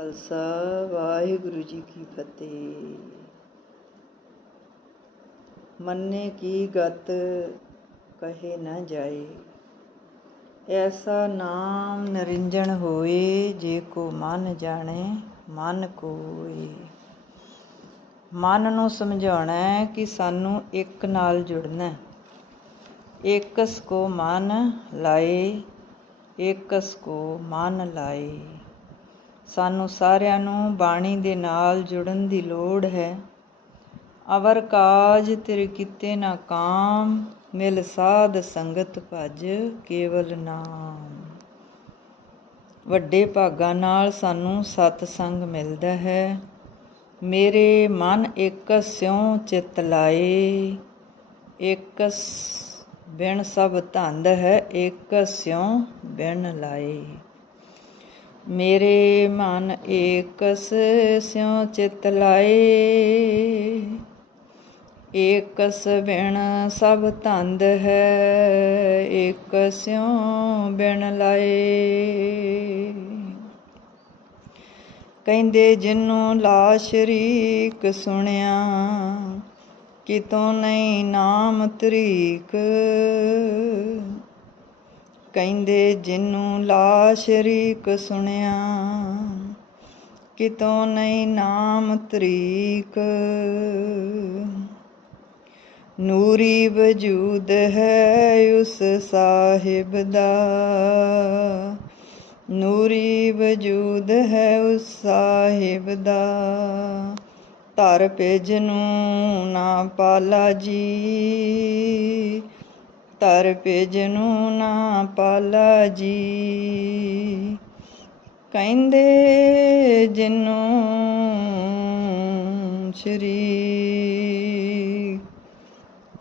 ਖਾਲਸਾ, ਵਾਹਿਗੁਰੂ ਜੀ ਕੀ ਫਤਿਹ। ਮੰਨੇ ਕੀ ਗਤ ਕਹੇ ਨਾ ਜਾਏ, ਐਸਾ ਨਾਮ ਨਰਿੰਜਣ ਹੋਏ ਜੇ ਕੋ ਮਨ ਜਾਣੇ, ਮਨ ਕੋਏ। ਮਨ ਨੂੰ ਸਮਝਾਉਣਾ ਹੈ ਕਿ ਸਾਨੂੰ ਇੱਕ ਨਾਲ ਜੁੜਨਾ ਹੈ। ਇਕਸ ਕੋ ਮਨ ਲਾਏ ਇਕਸ ਕੋ ਮਨ ਲਾਏ। ਸਾਨੂੰ ਸਾਰਿਆਂ ਨੂੰ ਬਾਣੀ ਦੇ ਨਾਲ ਜੁੜਨ ਦੀ ਲੋੜ ਹੈ। ਅਵਰ ਕਾਜ ਤੇਰੇ ਕੀਤੇ ਨਾ ਕਾਮ, ਮਿਲ ਸਾਧ ਸੰਗਤ ਭਜ ਕੇਵਲ ਨਾਮ। ਵੱਡੇ ਭਾਗਾਂ ਨਾਲ ਸਾਨੂੰ ਸਤ ਸੰਗ ਮਿਲਦਾ ਹੈ। ਮੇਰੇ ਮਨ ਇੱਕ ਸਿਉ ਚਿਤ ਲਾਏ ਇਕਸ ਬਿਨ ਸਭ ਧੰਦ ਹੈ, ਇੱਕ ਸਿਉ ਬਿਨ ਲਾਏ। ਮੇਰੇ ਮਨ ਏਕਸ ਸਿਉ ਚਿਤ ਲਾਏ। ਏਕਸ ਬਿਨ ਸਭ ਧੰਦ ਹੈ, ਏਕ ਸਿਉ ਬਿਨ ਲਾਏ। ਕਹਿੰਦੇ ਜਿਨੂੰ ਲਾ ਸ਼ਰੀਕ ਸੁਣਿਆ, ਕਿਤੋਂ ਨਹੀਂ ਨਾਮ ਤਰੀਕ। ਕਹਿੰਦੇ ਜਿਨੂੰ ਲਾ ਸ਼ਰੀਕ ਸੁਣਿਆ, ਕਿਤੋਂ ਨਹੀਂ ਨਾਮ ਤਰੀਕ? ਨੂਰੀ ਵਜੂਦ ਹੈ ਉਸ ਸਾਹਿਬ ਦਾ। ਨੂਰੀ ਵਜੂਦ ਹੈ ਉਸ ਸਾਹਿਬ ਦਾ। ਧਰ ਭੇਜ ਨੂੰ ਨਾ ਪਾਲਾ ਜੀ ਧਰ ਭੇਜ ਨਾ ਪਾਲਾ ਜੀ। ਕਹਿੰਦੇ ਜਿਨੂੰ ਸ਼ਰੀਕ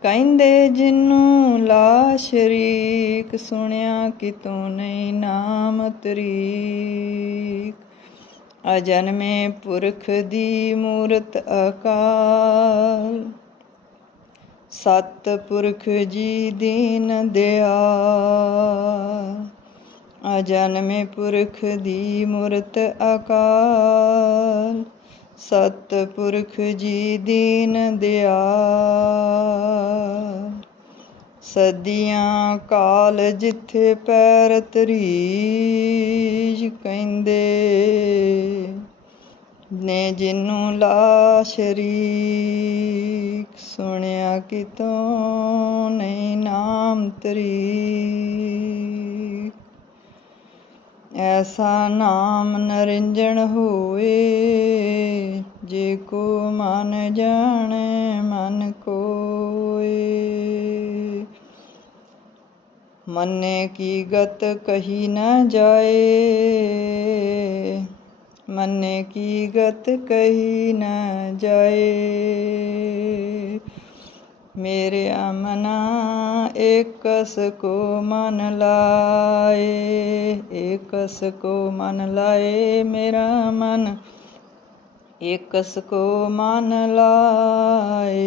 ਕਹਿੰਦੇ ਜਿਨੂੰ ਲਾ ਸ਼ਰੀਕ, ਸੁਣਿਆ ਕਿਤੋਂ ਨਹੀਂ ਨਾਮ ਤਰੀਕ। ਅਜਨਮੇ ਪੁਰਖ ਦੀ ਮੂਰਤ ਅਕਾਲ। ਸਤ ਪੁਰਖ ਜੀ ਦੀਨ ਦਿਆ, ਅਜਨਮੇ ਪੁਰਖ ਦੀ ਮੂਰਤ ਆਕਾਰ ਸਤ ਪੁਰਖ ਜੀ ਦੀਨ ਦਿਆ। ਸਦੀਆਂ ਕਾਲ ਜਿੱਥੇ ਪੈਰ ਤਰੀਜ ਕਹਿੰਦੇ, ਨੇ ਜਿਨੂੰ ਲਾ ਸ਼ਰੀਕ ਸੁਣਿਆ ਕਿਤੋਂ ਨਹੀਂ ਨਾਮ ਤਰੀ ਐਸਾ ਨਾਮ ਨਰਿੰਜਣ ਹੋਏ, ਜੇ ਕੋ ਮਨ ਜਾਣੇ ਮਨ ਕੋਏ। ਮੰਨੇ ਕੀ ਗਤ ਕਹੀ ਨਾ ਜਾਏ, ਮੰਨੇ ਕੀ ਗਤ ਕਹੀ ਨਾ ਜਾਏ। ਮੇਰੇ ਅਮਨਾ ਏਕਸ ਕੋ ਮਨ ਲਾਏ, ਏਕਸ ਕੋ ਮਨ ਲਾਏ ਮੇਰਾ ਮਨ, ਏਕਸ ਕੋ ਮਨ ਲਾਏ।